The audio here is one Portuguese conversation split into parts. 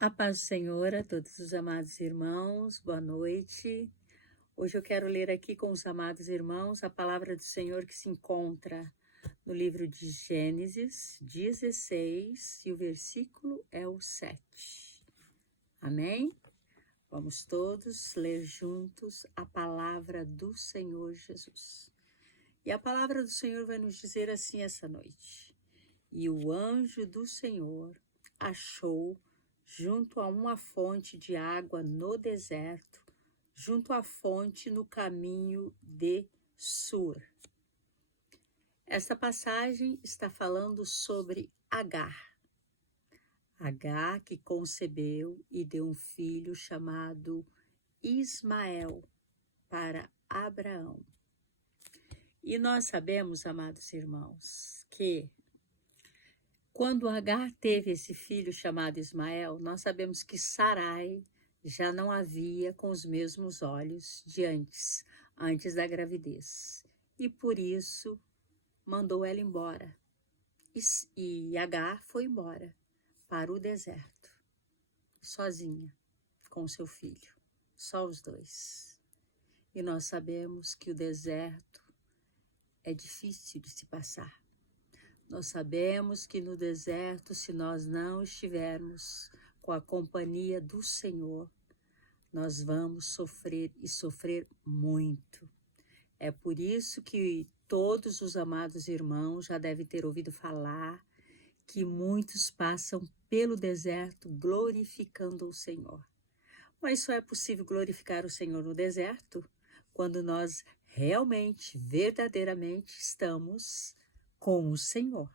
A paz do Senhor a todos os amados irmãos, boa noite. Hoje eu quero ler aqui com os amados irmãos a palavra do Senhor que se encontra no livro de Gênesis 16 e o versículo é o 7. Amém? Vamos todos ler juntos a palavra do Senhor Jesus. E a palavra do Senhor vai nos dizer assim essa noite: E o anjo do Senhor achou junto a uma fonte de água no deserto, junto à fonte no caminho de Sur. Esta passagem está falando sobre Agar. Agar que concebeu e deu um filho chamado Ismael para Abraão. E nós sabemos, amados irmãos, que quando Agar teve esse filho chamado Ismael, nós sabemos que Sarai já não a via com os mesmos olhos de antes da gravidez. E por isso mandou ela embora. E Agar foi embora para o deserto, sozinha, com seu filho, só os dois. E nós sabemos que o deserto é difícil de se passar. Nós sabemos que no deserto, se nós não estivermos com a companhia do Senhor, nós vamos sofrer e sofrer muito. É por isso que todos os amados irmãos já devem ter ouvido falar que muitos passam pelo deserto glorificando o Senhor. Mas só é possível glorificar o Senhor no deserto quando nós realmente, verdadeiramente estamos com o Senhor.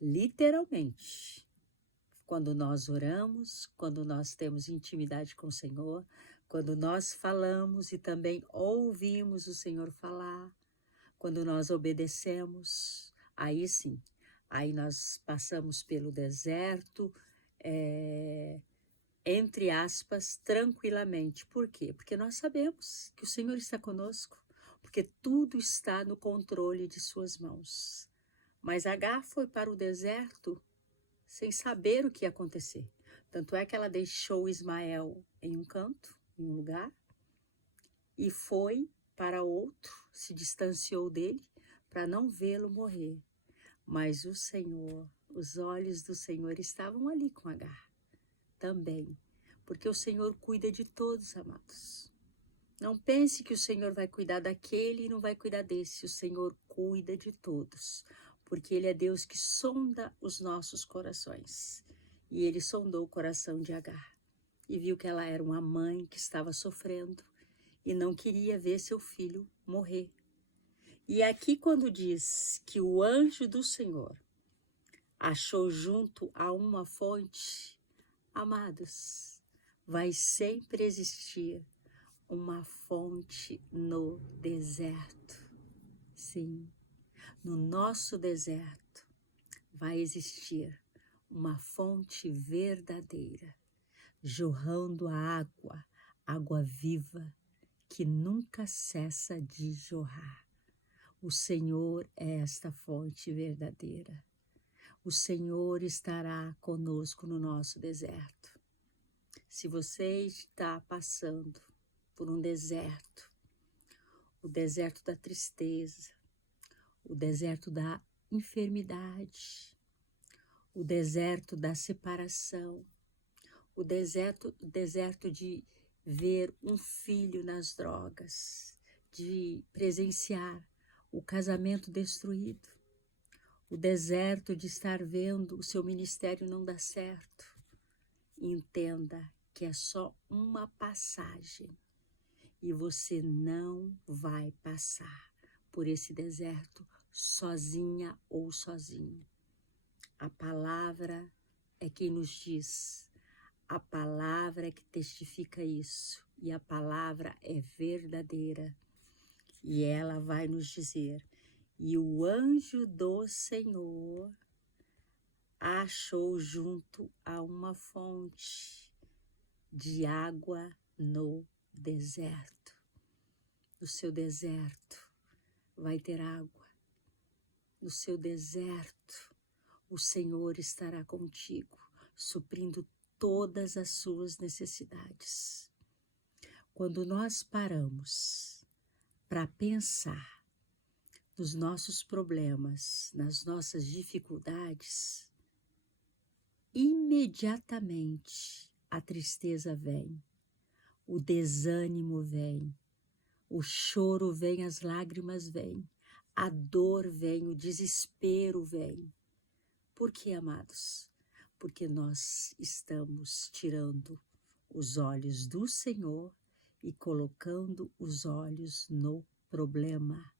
Literalmente. Quando nós oramos, quando nós temos intimidade com o Senhor, quando nós falamos e também ouvimos o Senhor falar, quando nós obedecemos, aí sim, aí nós passamos pelo deserto, entre aspas, tranquilamente. Por quê? Porque nós sabemos que o Senhor está conosco, porque tudo está no controle de suas mãos. Mas Agar foi para o deserto sem saber o que ia acontecer. Tanto é que ela deixou Ismael em um canto, em um lugar, e foi para outro, se distanciou dele, para não vê-lo morrer. Mas o Senhor, os olhos do Senhor estavam ali com Agar também, porque o Senhor cuida de todos, amados. Não pense que o Senhor vai cuidar daquele e não vai cuidar desse. O Senhor cuida de todos, porque Ele é Deus que sonda os nossos corações. E Ele sondou o coração de Agar e viu que ela era uma mãe que estava sofrendo e não queria ver seu filho morrer. E aqui quando diz que o anjo do Senhor achou junto a uma fonte, amados, vai sempre existir uma fonte no deserto. Sim, no nosso deserto vai existir uma fonte verdadeira, jorrando a água viva, que nunca cessa de jorrar. O Senhor é esta fonte verdadeira. O Senhor estará conosco no nosso deserto. Se você está passando por um deserto, o deserto da tristeza, o deserto da enfermidade, o deserto da separação, o deserto de ver um filho nas drogas, de presenciar o casamento destruído, o deserto de estar vendo o seu ministério não dar certo. Entenda que é só uma passagem e você não vai passar por esse deserto sozinha ou sozinho. A palavra é quem nos diz, a palavra é que testifica isso, e a palavra é verdadeira. E ela vai nos dizer, e o anjo do Senhor achou junto a uma fonte de água no deserto. No seu deserto vai ter água. No seu deserto o Senhor estará contigo, suprindo todas as suas necessidades. Quando nós paramos para pensar nos nossos problemas, nas nossas dificuldades, imediatamente a tristeza vem, o desânimo vem, o choro vem, as lágrimas vêm, a dor vem, o desespero vem. Por quê, amados? Porque nós estamos tirando os olhos do Senhor e colocando os olhos no problema.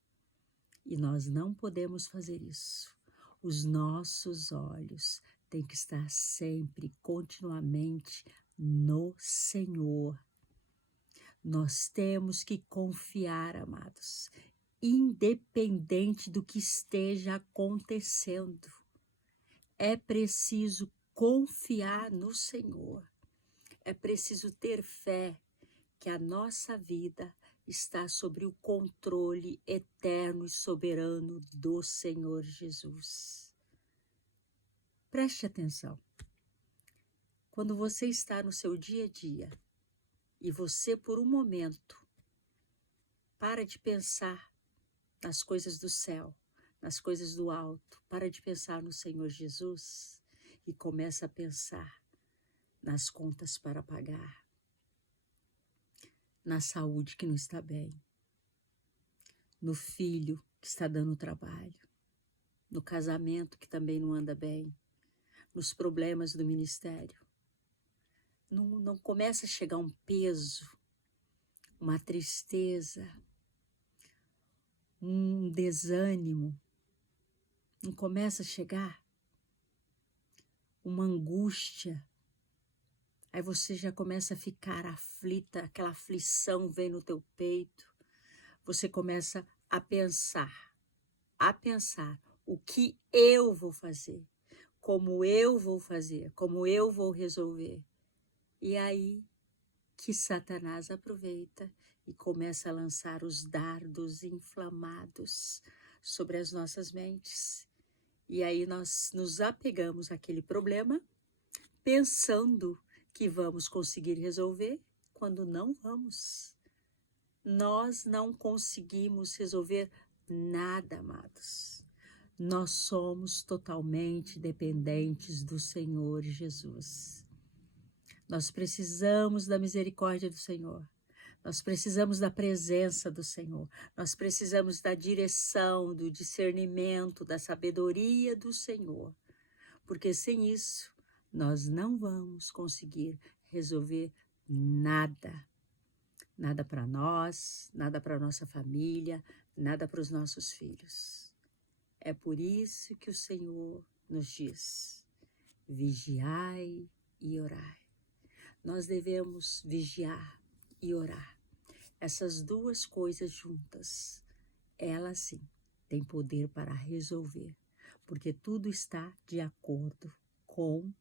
E nós não podemos fazer isso. Os nossos olhos têm que estar sempre, continuamente no Senhor. Nós temos que confiar, amados, independente do que esteja acontecendo. É preciso confiar no Senhor. É preciso ter fé que a nossa vida está sobre o controle eterno e soberano do Senhor Jesus. Preste atenção. Quando você está no seu dia a dia e você, por um momento, para de pensar nas coisas do céu, nas coisas do alto, para de pensar no Senhor Jesus e começa a pensar nas contas para pagar, na saúde que não está bem, no filho que está dando trabalho, no casamento que também não anda bem, nos problemas do ministério. Não começa a chegar um peso, uma tristeza, um desânimo, não começa a chegar uma angústia. Aí você já começa a ficar aflita, aquela aflição vem no teu peito. Você começa a pensar o que eu vou fazer, como eu vou fazer, como eu vou resolver. E aí que Satanás aproveita e começa a lançar os dardos inflamados sobre as nossas mentes. E aí nós nos apegamos àquele problema, pensando que vamos conseguir resolver, quando não vamos. Nós não conseguimos resolver nada, amados. Nós somos totalmente dependentes do Senhor Jesus. Nós precisamos da misericórdia do Senhor. Nós precisamos da presença do Senhor. Nós precisamos da direção, do discernimento, da sabedoria do Senhor. Porque sem isso, nós não vamos conseguir resolver nada. Nada para nós, nada para nossa família, nada para os nossos filhos. É por isso que o Senhor nos diz: vigiai e orai. Nós devemos vigiar e orar. Essas duas coisas juntas, elas sim têm poder para resolver, porque tudo está de acordo com o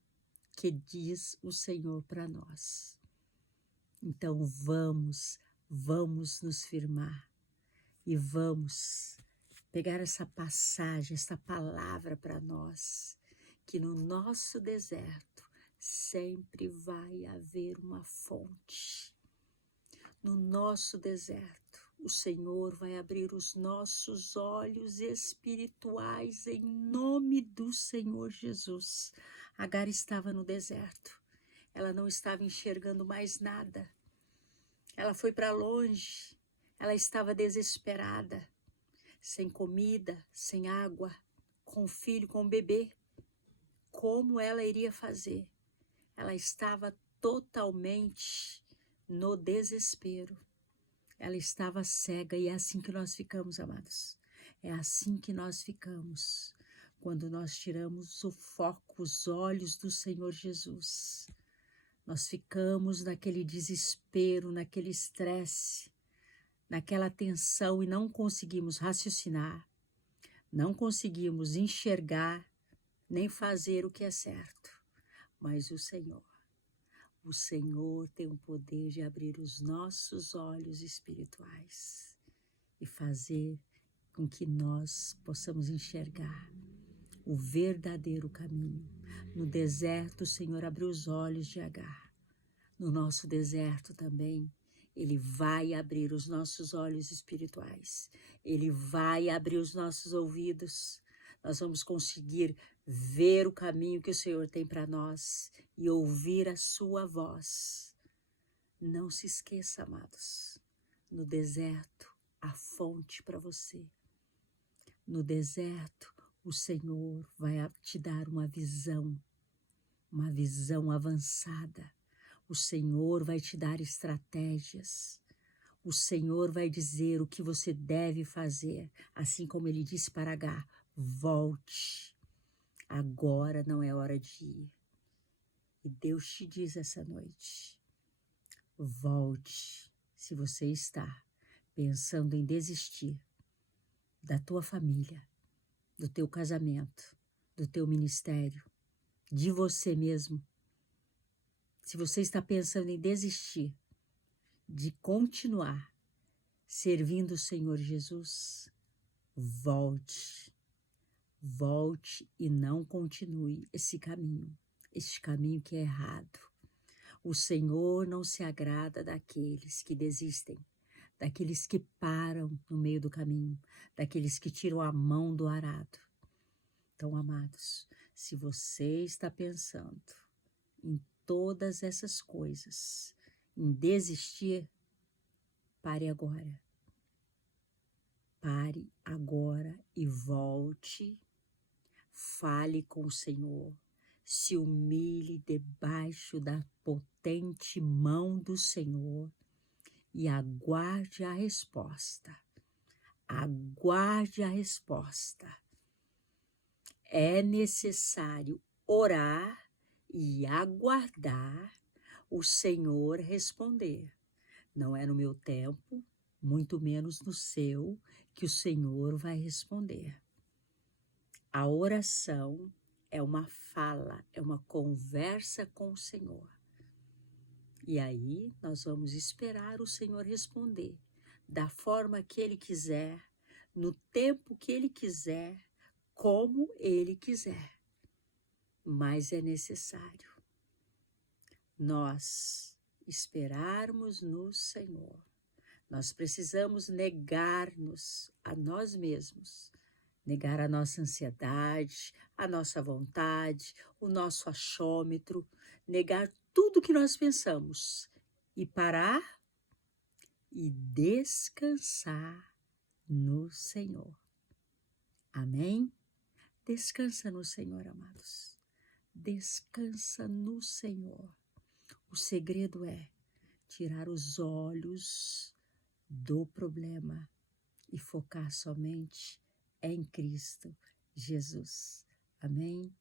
que diz o Senhor para nós. Então vamos nos firmar e vamos pegar essa passagem, essa palavra para nós, que no nosso deserto sempre vai haver uma fonte. No nosso deserto, o Senhor vai abrir os nossos olhos espirituais em nome do Senhor Jesus. Agar estava no deserto. Ela não estava enxergando mais nada. Ela foi para longe. Ela estava desesperada, sem comida, sem água, com o filho, com o bebê. Como ela iria fazer? Ela estava totalmente no desespero. Ela estava cega e é assim que nós ficamos, amados. É assim que nós ficamos quando nós tiramos o foco, os olhos do Senhor Jesus. Nós ficamos naquele desespero, naquele estresse, naquela tensão e não conseguimos raciocinar, não conseguimos enxergar, nem fazer o que é certo. Mas o Senhor tem o poder de abrir os nossos olhos espirituais e fazer com que nós possamos enxergar o verdadeiro caminho. No deserto, o Senhor abriu os olhos de Agar. No nosso deserto também, Ele vai abrir os nossos olhos espirituais. Ele vai abrir os nossos ouvidos. Nós vamos conseguir ver o caminho que o Senhor tem para nós e ouvir a sua voz. Não se esqueça, amados, no deserto, a fonte para você. No deserto, o Senhor vai te dar uma visão avançada. O Senhor vai te dar estratégias. O Senhor vai dizer o que você deve fazer, assim como Ele disse para Agar: volte, agora não é hora de ir. E Deus te diz essa noite: volte. Se você está pensando em desistir da tua família, do teu casamento, do teu ministério, de você mesmo, se você está pensando em desistir de continuar servindo o Senhor Jesus, volte. Volte e não continue esse caminho que é errado. O Senhor não se agrada daqueles que desistem, daqueles que param no meio do caminho, daqueles que tiram a mão do arado. Então, amados, se você está pensando em todas essas coisas, em desistir, pare agora. Pare agora e volte. Fale com o Senhor. Se humilhe debaixo da potente mão do Senhor e aguarde a resposta. Aguarde a resposta. É necessário orar e aguardar o Senhor responder. Não é no meu tempo, muito menos no seu, que o Senhor vai responder. A oração é uma fala, é uma conversa com o Senhor. E aí nós vamos esperar o Senhor responder da forma que Ele quiser, no tempo que Ele quiser, como Ele quiser. Mas é necessário nós esperarmos no Senhor. Nós precisamos negar-nos a nós mesmos, negar a nossa ansiedade, a nossa vontade, o nosso achômetro, negar tudo que nós pensamos e parar e descansar no Senhor. Amém? Descansa no Senhor, amados. Descansa no Senhor. O segredo é tirar os olhos do problema e focar somente em Cristo Jesus. Amém?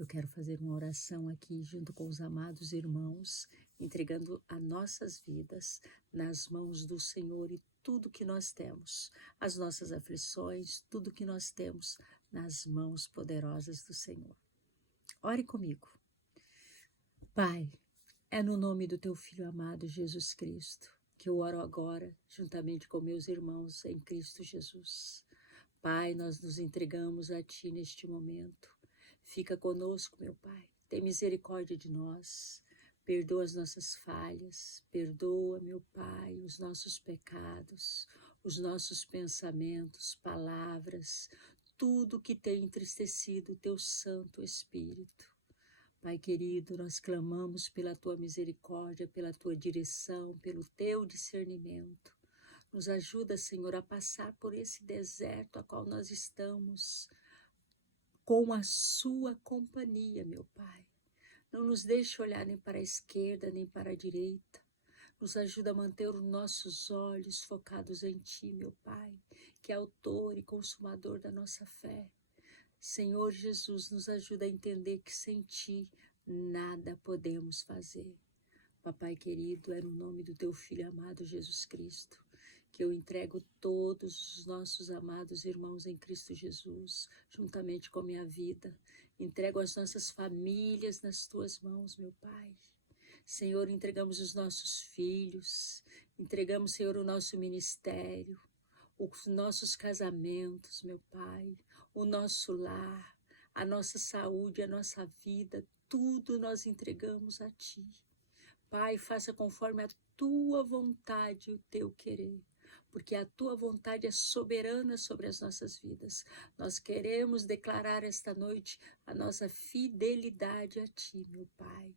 Eu quero fazer uma oração aqui junto com os amados irmãos, entregando as nossas vidas nas mãos do Senhor e tudo que nós temos, as nossas aflições, tudo que nós temos nas mãos poderosas do Senhor. Ore comigo. Pai, é no nome do Teu Filho amado Jesus Cristo que eu oro agora, juntamente com meus irmãos em Cristo Jesus. Pai, nós nos entregamos a Ti neste momento. Fica conosco, meu Pai. Tem misericórdia de nós. Perdoa as nossas falhas. Perdoa, meu Pai, os nossos pecados, os nossos pensamentos, palavras, tudo que tem entristecido o Teu Santo Espírito. Pai querido, nós clamamos pela Tua misericórdia, pela Tua direção, pelo Teu discernimento. Nos ajuda, Senhor, a passar por esse deserto a qual nós estamos, com a Sua companhia, meu Pai. Não nos deixe olhar nem para a esquerda, nem para a direita. Nos ajuda a manter os nossos olhos focados em Ti, meu Pai, que é autor e consumador da nossa fé. Senhor Jesus, nos ajuda a entender que sem Ti nada podemos fazer. Papai querido, é no nome do Teu Filho amado Jesus Cristo que eu entrego todos os nossos amados irmãos em Cristo Jesus, juntamente com a minha vida. Entrego as nossas famílias nas Tuas mãos, meu Pai. Senhor, entregamos os nossos filhos, entregamos, Senhor, o nosso ministério, os nossos casamentos, meu Pai, o nosso lar, a nossa saúde, a nossa vida, tudo nós entregamos a Ti. Pai, faça conforme a Tua vontade e o Teu querer, porque a Tua vontade é soberana sobre as nossas vidas. Nós queremos declarar esta noite a nossa fidelidade a Ti, meu Pai,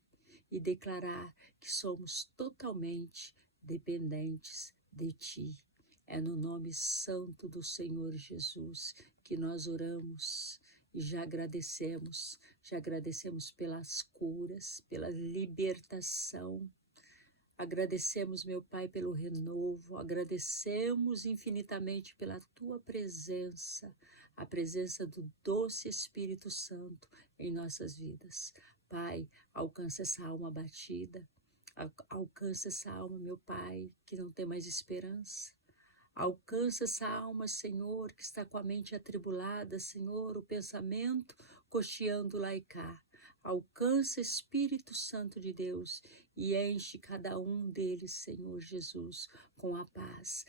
e declarar que somos totalmente dependentes de Ti. É no nome santo do Senhor Jesus que nós oramos e já agradecemos pelas curas, pela libertação. Agradecemos, meu Pai, pelo renovo, agradecemos infinitamente pela Tua presença, a presença do doce Espírito Santo em nossas vidas. Pai, alcança essa alma abatida, alcança essa alma, meu Pai, que não tem mais esperança. Alcança essa alma, Senhor, que está com a mente atribulada, Senhor, o pensamento cocheando lá e cá. Alcança, Espírito Santo de Deus, e enche cada um deles, Senhor Jesus, com a paz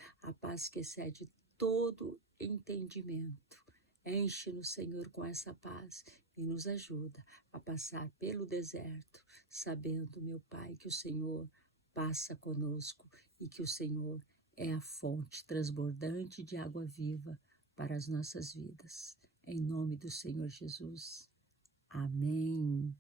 que excede todo entendimento. Enche-nos, Senhor, com essa paz e nos ajuda a passar pelo deserto, sabendo, meu Pai, que o Senhor passa conosco e que o Senhor é a fonte transbordante de água viva para as nossas vidas. Em nome do Senhor Jesus. Amém.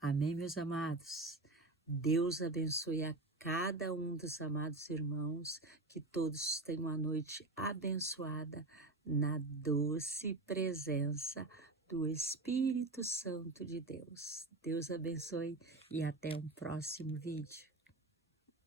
Amém, meus amados. Deus abençoe a cada um dos amados irmãos, que todos tenham uma noite abençoada na doce presença do Espírito Santo de Deus. Deus abençoe e até um próximo vídeo.